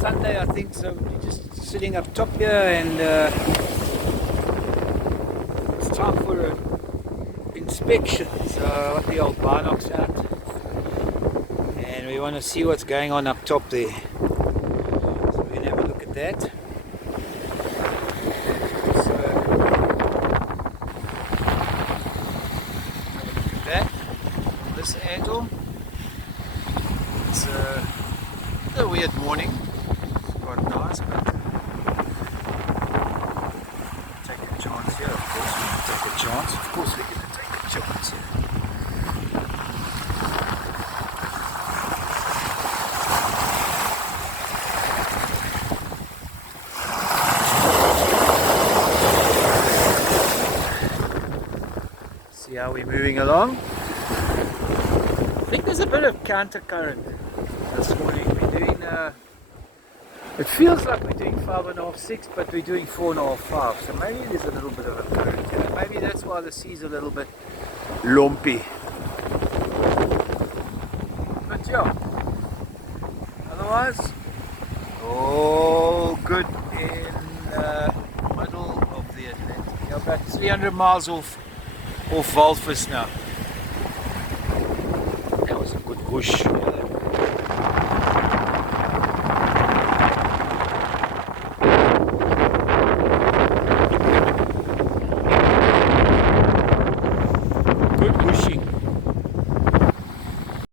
Sunday, I think, so we're just sitting up top here, and it's time for an inspection. So I got the old binocs out, and we want to see what's going on up top there. So we're going to have a look at that. So have a look at that from this angle. It's a weird morning. It's quite nice, but take a chance here. Of course, we can take a chance. Of course, we're going to take a chance here. See how we're moving along. I think there's a bit of counter current this morning. We're doing it feels like we're doing 5.5, 6, but we're doing 4.5, 5. So maybe there's a little bit of a current here. Maybe that's why the sea's a little bit lumpy. But yeah, otherwise, all good in the middle of the Atlantic. We're about 300 miles off Walvis now. That was a good push.